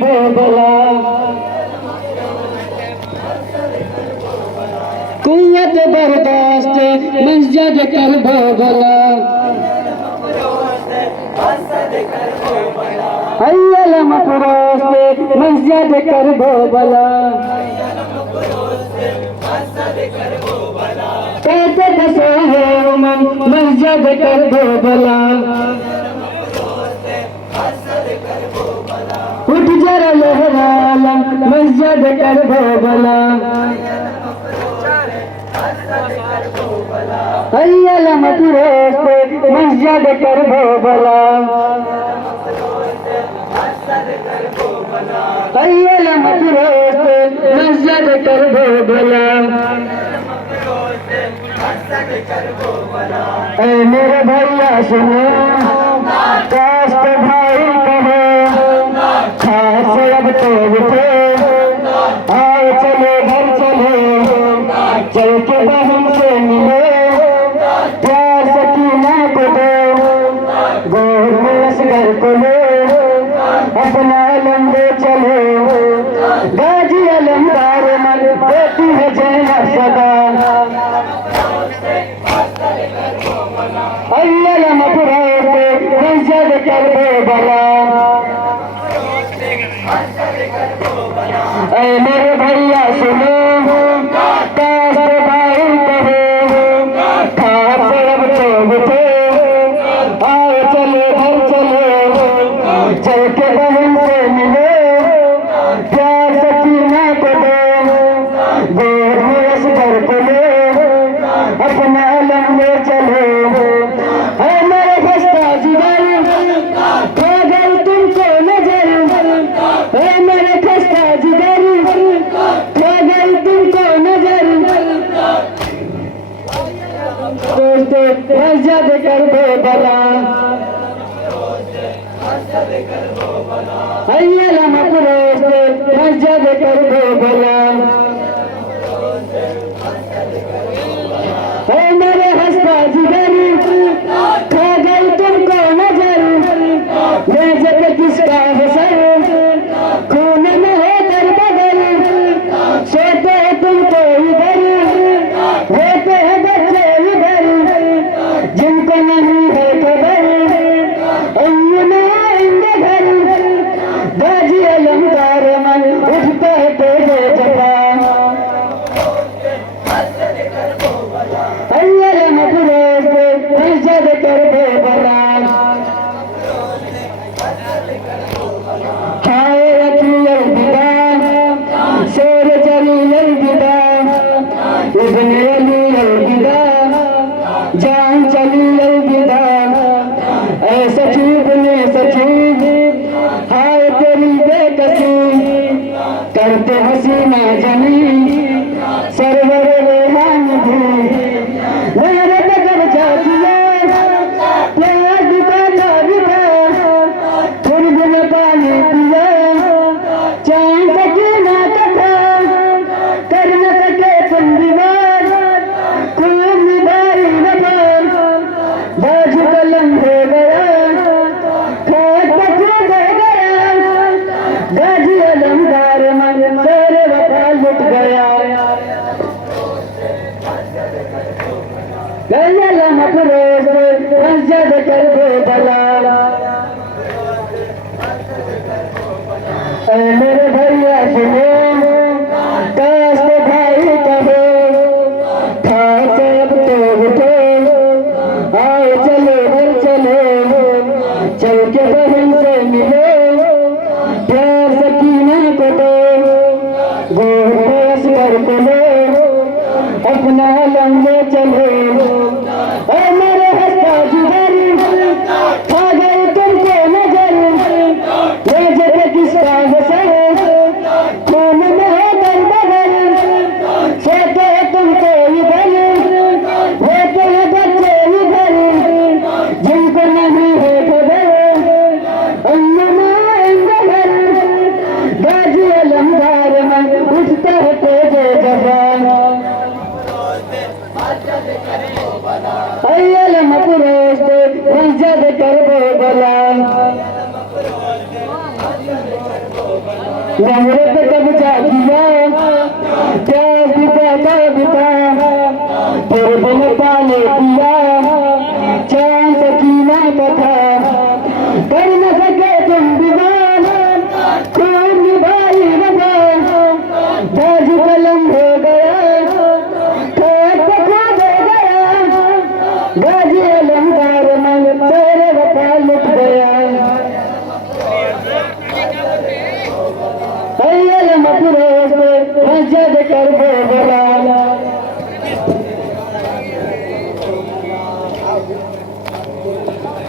बोला कुव्वत बर्दाश्त मस्जिद कर बोला अय्यल मफरोस्त मस्जिद कर बोला कहते फंसे हो मन मस्जिद कर बोला उठ जरा लहराला मस्जिद कर बोला अय्यल मफरोस्त मस्जिद कर बोला अय्यल मफरोस्त मस्जिद कर बोला ऐ मेरे भैया सुनो कास्ट भाई कहो खास अब तो उठे आओ चलो घर चलो चल के बहन से मिलो प्यार सकीना को दो गोद में असगर को लो अपना लंबे चलो गाजी अलमदार मन देती है जैना सदा अय्यल मफरोस्त मस्जिद कर बोला ऐ मेरे भैया सुनो कास्ट भाई कहो खास अब तो उठे आओ चलो घर चलो चल के बहन से मिलो प्यार सकीना को दो गोद में असगर को लो अपना लंबे चलो है मेरे खस्ता जुदाई खो गई तुमको नजर है मेरे खस्ता जुदाई खो गई तुमको नजर दोस्तों मस्जिद कर बोला अय्यल मफरोस्त मस्जिद कर बोला है मेरे हंसता जिगरी खा गई तुमको नजर नजर किसका हसर खून में है दर बदल सोते हैं तुमको इधर होते हैं बच्चे इधर जिनको नहीं है खबर अय्युना आएंगे घर गाजी अलमदार मन उठते हैं तेरे जबा अय्यल मफरोस्त मस्जिद कर बोला खाए रखी अलविदा शेर जलील अलविदा इब्न अली अलविदा जान चली अलविदा ऐ सचीब ने सचीब हाय तेरी बेकसी करते हसीना जमी सरवर रेहान भी मेरे कदम जातिया प्यार दुकाना बिका फिर बिन पानी पिया चांद सकीना कथा कर न सके तुम दीवार खूब निभाई नबार बाजू कलम हो गया खाट पकड़ दे गया गाजी अलमदार मन सारे वफा लुट गया अय्यल मफरोस्त मस्जिद कर बोला ऐ मेरे भैया सुनो कास्ट भाई कहो खास अब तो उठो आओ चलो घर चलो चल के बहन से मिलो प्यार सकीना को दो गोद में असगर को लो अपना लंबे चलो ऐ मेरे हंसता जुदाई खा गई तुमको नजर नजर किसका हसर खून में है दर बदल सोते हैं तुमको इधर होते हैं बच्चे इधर जिनको नहीं है खबर अय्युना आएंगे घर गाजी अलमदार मन उठता है तेरे जबान अय्यल मफरोस्त मस्जिद कर बोला नवरत कब्जा किया क्या बिता तेरे बिन पाले पिया चांद सकीना कथा कर न सके तुम दीवाना खूब निभाई वफा ताज कलम हो गया खाक पखा दे गया गाजी अलंकार मन तेरे वफा लुट गया अय्यल मफरोज मस्जिद कर